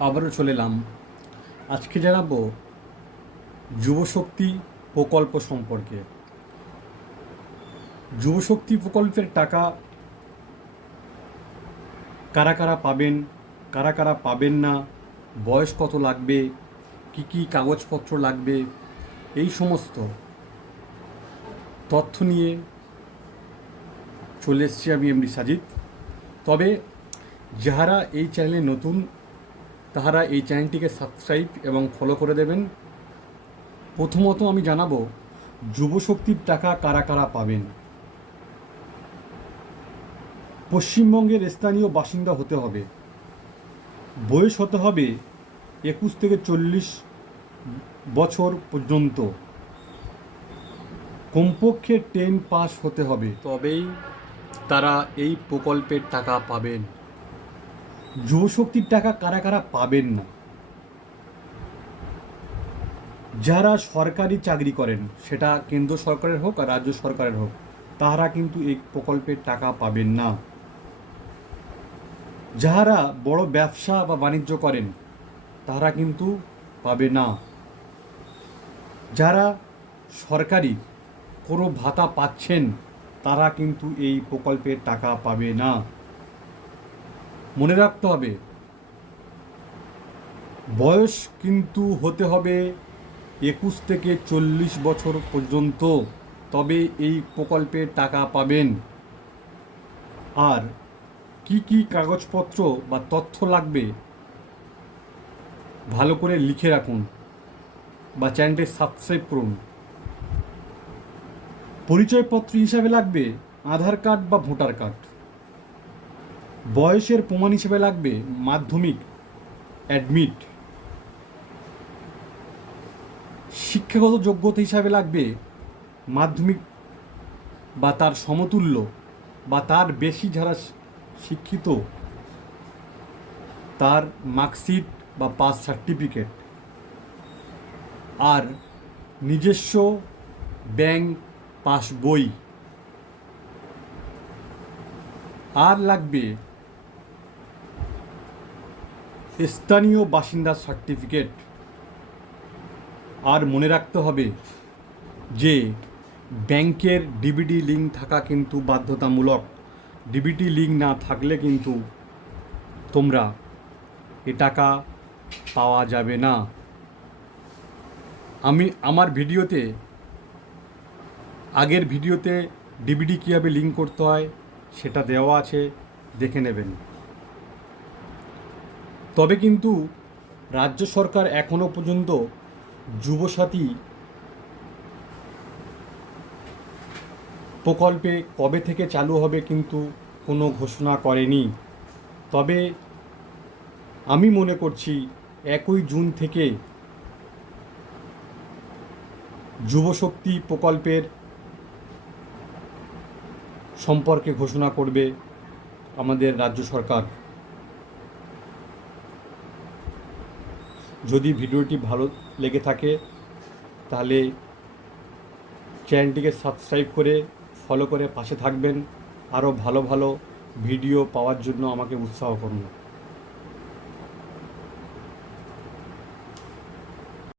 আবারও চলে এলাম। আজকে জানাবো যুবশক্তি প্রকল্প সম্পর্কে। যুবশক্তি প্রকল্পের টাকা কারা কারা পাবেন, কারা কারা পাবেন না, বয়স কত লাগবে, কি কি কাগজপত্র লাগবে, এই সমস্ত তথ্য নিয়ে চলে এসেছি আমি এমডি সাজিদ। তবে যারা এই চ্যানেলে নতুন তাহারা এই চ্যানেলটিকে সাবস্ক্রাইব এবং ফলো করে দেবেন। প্রথমত আমি জানাবো যুবশক্তির টাকা কারা কারা পাবেন। পশ্চিমবঙ্গের স্থানীয় বাসিন্দা হতে হবে, বয়স হতে হবে 21 থেকে 40 বছর পর্যন্ত, কমপক্ষে 10 পাস হতে হবে, তবেই তারা এই প্রকল্পের টাকা পাবেন। যুবশক্তির টাকা কারা কারা পাবেন না? যারা সরকারি চাকরি করেন, সেটা কেন্দ্র সরকারের হোক আর রাজ্য সরকারের হোক, তারা কিন্তু এই প্রকল্পের টাকা পাবেন না। যারা বড় ব্যবসা বা বাণিজ্য করেন তারা কিন্তু পাবে না। যারা সরকারি কোনো ভাতা পাচ্ছেন তারা কিন্তু এই প্রকল্পের টাকা পাবে না। মনে রাখতে হবে, বয়স কিন্তু হতে হবে 21 থেকে 40 বছর পর্যন্ত, তবে এই প্রকল্পের টাকা পাবেন। আর কি কি কাগজপত্র বা তথ্য লাগবে ভালো করে লিখে রাখুন বা চ্যানেলটি সাবস্ক্রাইব করুন। পরিচয়পত্র হিসাবে লাগবে আধার কার্ড বা ভোটার কার্ড। বয়সের প্রমাণ হিসেবে লাগবে মাধ্যমিক অ্যাডমিট। শিক্ষাগত যোগ্যতা হিসাবে লাগবে মাধ্যমিক বা তার সমতুল্য বা তার বেশি যারা শিক্ষিত তার মার্কশিট বা পাস সার্টিফিকেট। আর নিজস্ব ব্যাংক পাসবই। আর লাগবে স্থানীয় বাসিন্দা সার্টিফিকেট। আর মনে রাখতে হবে যে ব্যাংকের ডিবিটি লিঙ্ক থাকা কিন্তু বাধ্যতামূলক। ডিবিটি লিঙ্ক না থাকলে কিন্তু তোমরা এ টাকা পাওয়া যাবে না। আমি আমার ভিডিওতে, আগের ভিডিওতে ডিবিটি কীভাবে লিঙ্ক করতে হয় সেটা দেওয়া আছে, দেখে নেবেন। তবে কিন্তু রাজ্য সরকার এখনও পর্যন্ত যুবসাথী প্রকল্পে কবে থেকে চালু হবে কিন্তু কোনো ঘোষণা করেনি। তবে আমি মনে করছি 1 জুন থেকে যুবশক্তি প্রকল্পের সম্পর্কে ঘোষণা করবে আমাদের রাজ্য সরকার। যদি ভিডিওটি ভালো লেগে থাকে তাহলে চ্যানেলটিকে সাবস্ক্রাইব করে ফলো করে পাশে থাকবেন। আরও ভালো ভালো ভিডিও পাওয়ার জন্য আমাকে উৎসাহ করুন।